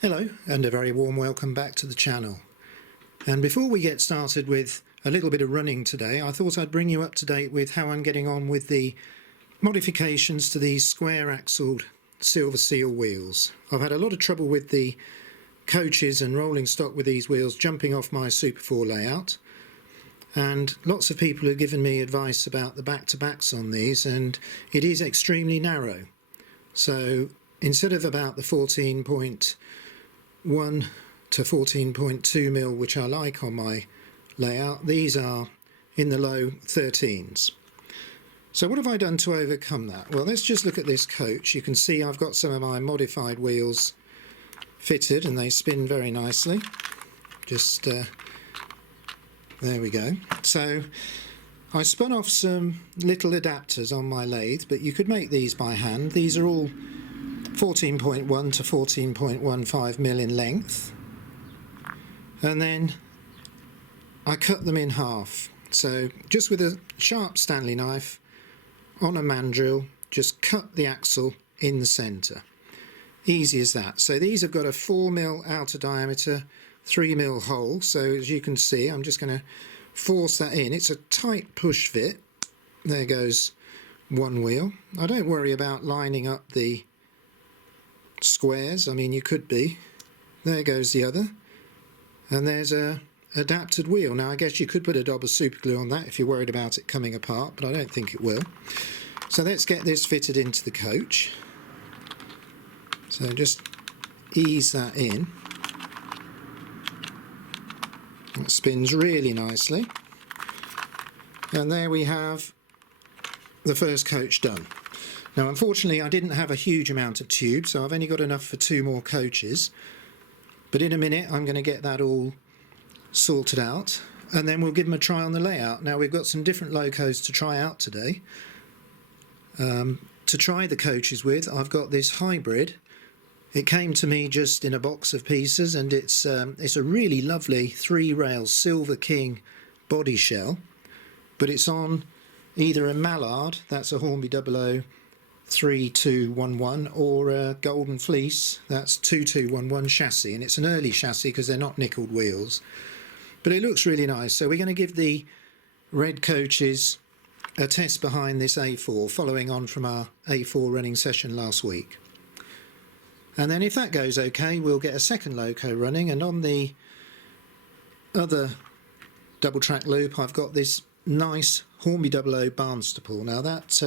Hello and a very warm welcome back to the channel. And before we get started with a little bit of running today, I thought I'd bring you up to date with how I'm getting on with the modifications to these square axled Silver Seal wheels. I've had a lot of trouble with the coaches and rolling stock with these wheels jumping off my Super 4 layout, and lots of people have given me advice about the back-to-backs on these, and it is extremely narrow. So instead of about the 14.1 to 14.2 mil which I like on my layout, these are in the low 13s. So what have I done to overcome that? Well, let's just look at this coach. You can see I've got some of my modified wheels fitted and they spin very nicely. Just there we go. So I spun off some little adapters on my lathe, but you could make these by hand. These are all 14.1 to 14.15 mil in length, and then I cut them in half. So just with a sharp Stanley knife on a mandrel, just cut the axle in the centre. Easy as that. So these have got a 4 mil outer diameter, 3 mil hole. So as you can see, I'm just going to force that in. It's a tight push fit. There goes one wheel. I don't worry about lining up the squares. I mean, you could be. There goes the other, and there's a adapted wheel. Now I guess you could put a dab of super glue on that if you're worried about it coming apart, but I don't think it will. So let's get this fitted into the coach. So just ease that in. It spins really nicely, and there we have the first coach done. Now unfortunately I didn't have a huge amount of tube, so I've only got enough for 2 more coaches, but in a minute I'm going to get that all sorted out and then we'll give them a try on the layout. Now we've got some different locos to try out today. To try the coaches with, I've got this hybrid. It came to me just in a box of pieces, and it's a really lovely 3-rail Silver King body shell, but it's on either a mallard, that's a Hornby Dublo 3211, or a Golden Fleece, that's 2211 chassis, and it's an early chassis because they're not nickeled wheels, but it looks really nice. So we're going to give the red coaches a test behind this A4, following on from our A4 running session last week. And then if that goes okay, we'll get a second loco running, and on the other double track loop I've got this nice Hornby Dublo Barnstaple. Now that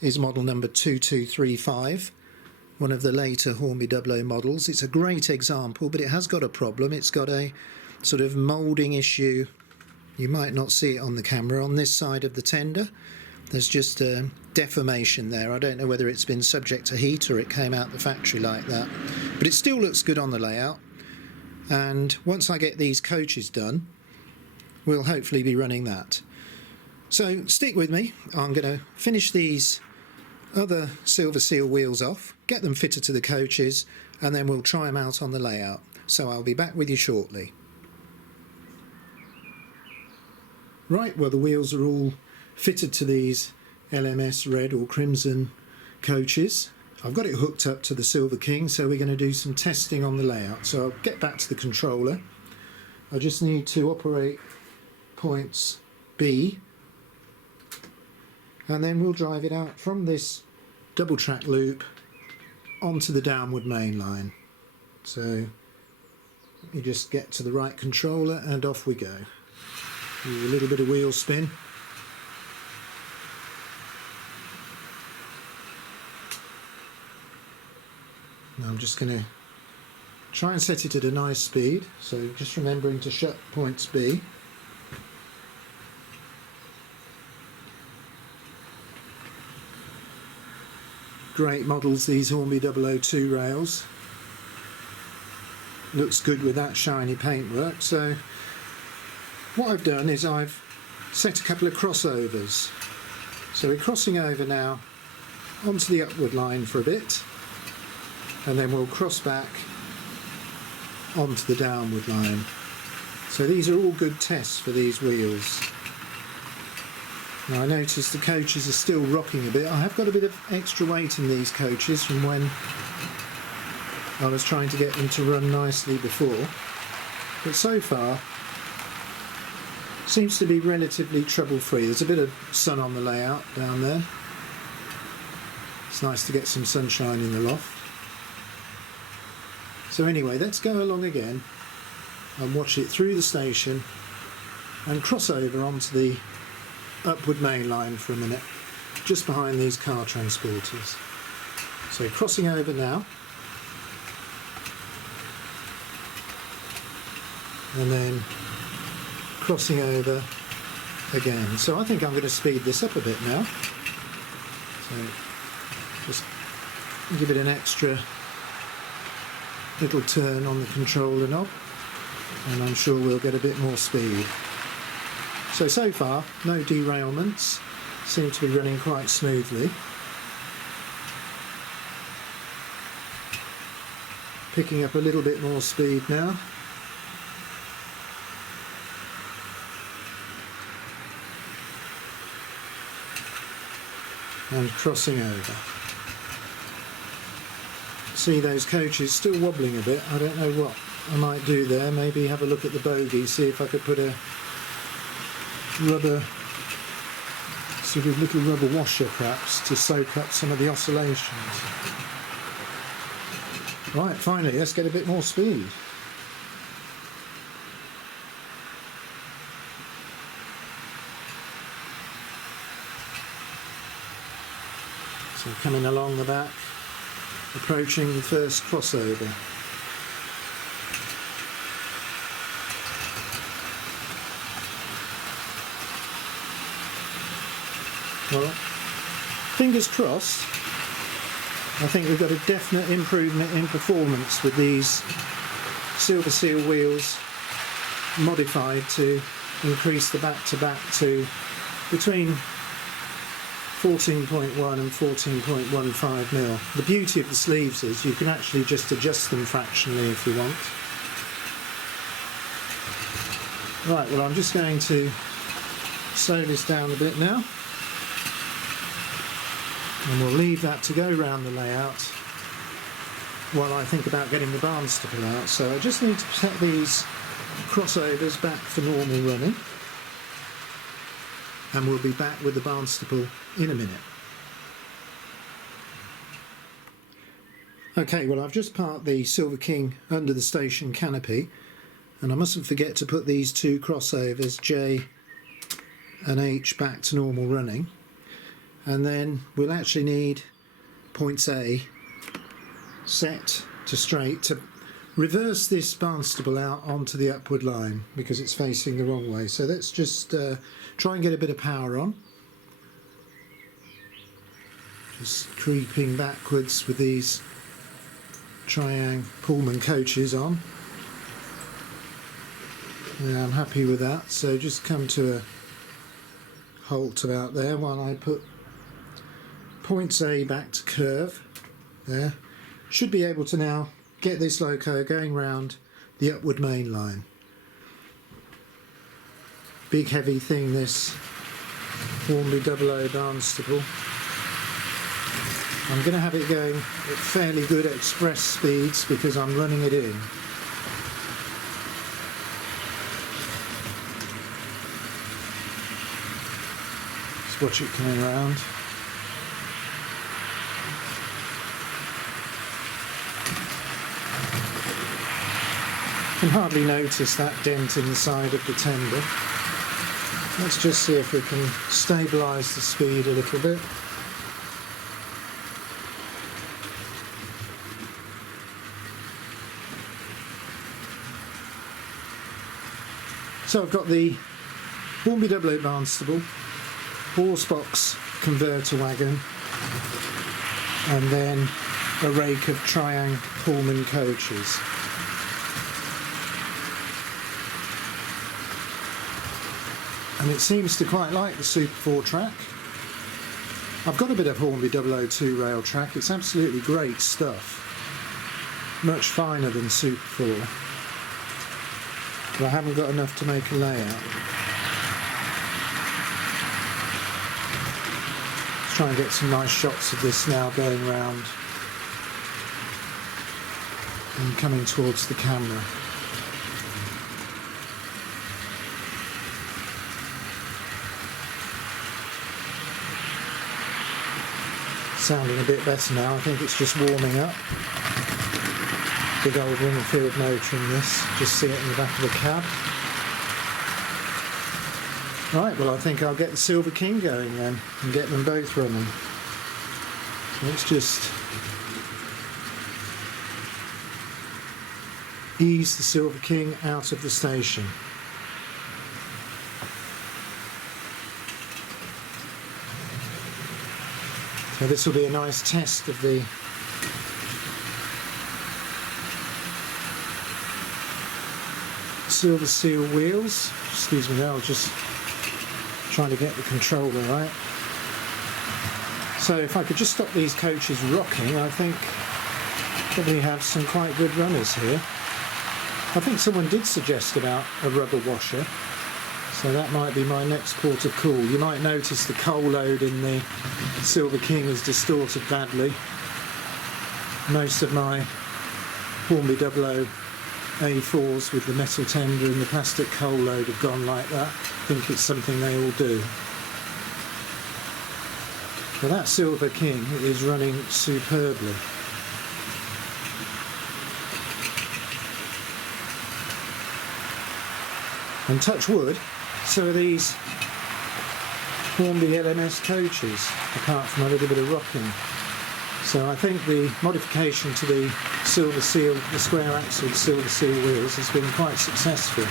is model number 2235, one of the later Hornby Dublo models. It's a great example, but it has got a problem. It's got a sort of moulding issue. You might not see it on the camera. On this side of the tender there's just a deformation there. I don't know whether it's been subject to heat or it came out the factory like that, but it still looks good on the layout. And once I get these coaches done, we'll hopefully be running that. So stick with me. I'm going to finish these other Silver Seal wheels off, get them fitted to the coaches, and then we'll try them out on the layout. So I'll be back with you shortly. Right, well, the wheels are all fitted to these L.M.S. red or crimson coaches. I've got it hooked up to the Silver King, so we're going to do some testing on the layout. So I'll get back to the controller. I just need to operate points B, and then we'll drive it out from this double track loop onto the Downward Mainline. So let me just get to the right controller and off we go. Use a little bit of wheel spin. Now I'm just going to try and set it at a nice speed, so just remembering to shut points B. Great models, these Hornby 002 rails. Looks good with that shiny paintwork. So what I've done is I've set a couple of crossovers. So we're crossing over now onto the upward line for a bit, and then we'll cross back onto the downward line. So these are all good tests for these wheels. Now I notice the coaches are still rocking a bit. I have got a bit of extra weight in these coaches from when I was trying to get them to run nicely before, but so far seems to be relatively trouble-free. There's a bit of sun on the layout down there. It's nice to get some sunshine in the loft. So anyway, let's go along again and watch it through the station and cross over onto the upward main line for a minute, just behind these car transporters. So crossing over now, and then crossing over again. So I think I'm going to speed this up a bit now. So just give it an extra little turn on the controller knob, and I'm sure we'll get a bit more speed. So far, no derailments, seem to be running quite smoothly. Picking up a little bit more speed now. And crossing over. See those coaches still wobbling a bit. I don't know what I might do there. Maybe have a look at the bogie, see if I could put a rubber, sort of little rubber washer perhaps, to soak up some of the oscillations. Right, finally, let's get a bit more speed. So coming along the back, approaching the first crossover. Well, fingers crossed. I think we've got a definite improvement in performance with these Silver Seal wheels modified to increase the back-to-back to between 14.1 and 14.15 mil. The beauty of the sleeves is you can actually just adjust them fractionally if you want. Right, well, I'm just going to slow this down a bit now, and we'll leave that to go around the layout while I think about getting the Barnstaple out. So I just need to set these crossovers back for normal running, and we'll be back with the Barnstaple in a minute. Okay, well, I've just parked the Silver King under the station canopy, and I mustn't forget to put these two crossovers, J and H, back to normal running. And then we'll actually need points A set to straight to reverse this Barnstaple out onto the upward line because it's facing the wrong way. So let's just try and get a bit of power on. Just creeping backwards with these Triang Pullman coaches on. Yeah, I'm happy with that. So just come to a halt about there while I put points A back to curve. There. Should be able to now get this loco going round the upward main line. Big heavy thing, this Hornby Dublo Barnstaple. I'm going to have it going at fairly good express speeds because I'm running it in. Just watch it coming around. Can hardly notice that dent in the side of the tender. Let's just see if we can stabilise the speed a little bit. So I've got the Hornby Dublo Barnstaple, horse box converter wagon, and then a rake of Triang Pullman coaches. And it seems to quite like the Super 4 track. I've got a bit of Hornby 002 rail track. It's absolutely great stuff. Much finer than Super 4. But I haven't got enough to make a layout. Let's try and get some nice shots of this now going round and coming towards the camera. Sounding a bit better now. I think it's just warming up. Big old Wingfield motor in this, just see it in the back of the cab. Right, well I think I'll get the Silver King going then and get them both running. So let's just ease the Silver King out of the station. So this will be a nice test of the Silver Seal wheels. Excuse me there, I was just trying to get the controller right. So if I could just stop these coaches rocking, I think probably have some quite good runners here. I think someone did suggest about a rubber washer, so that might be my next port of call. You might notice the coal load in the Silver King is distorted badly. Most of my Hornby Dublo A4s with the metal tender and the plastic coal load have gone like that. I think it's something they all do. But that Silver King is running superbly. And touch wood, so are these Hornby L.M.S coaches, apart from a little bit of rocking. So I think the modification to the Silver Seal, the square axle Silver Seal wheels, has been quite successful.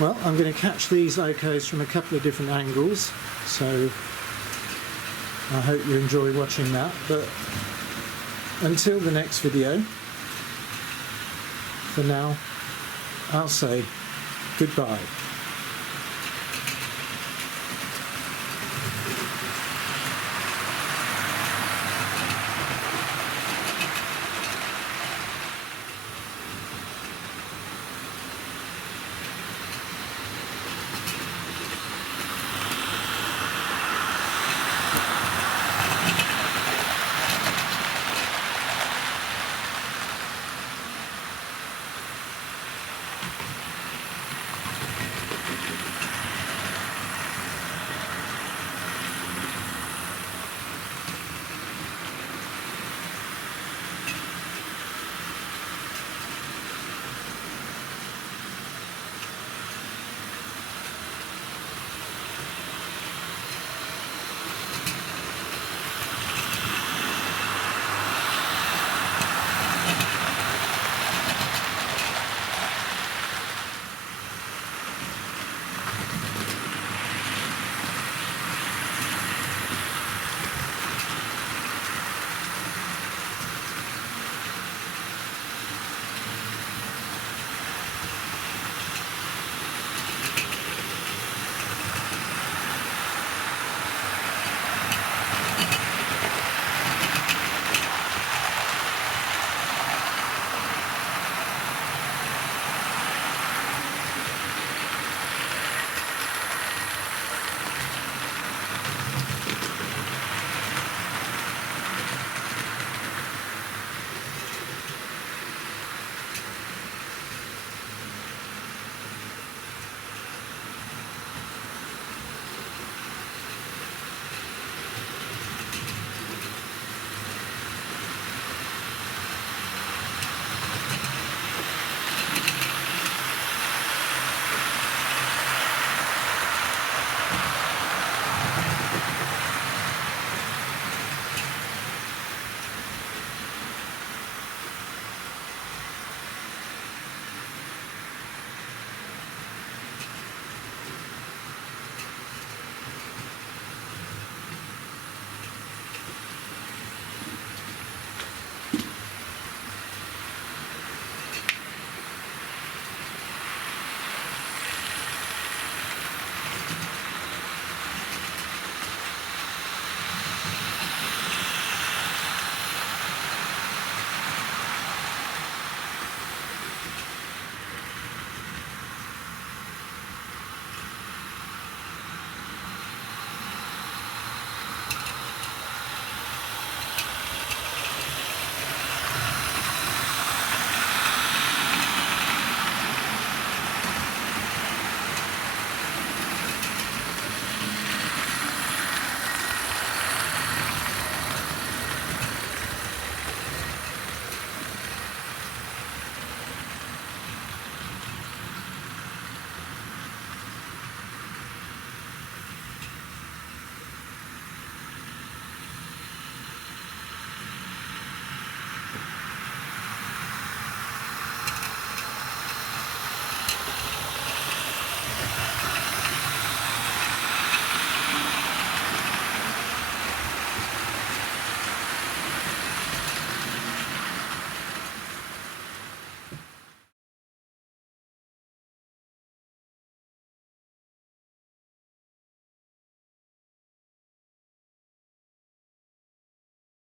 Well, I'm going to catch these locos from a couple of different angles, so I hope you enjoy watching that. But until the next video, for now, I'll say goodbye.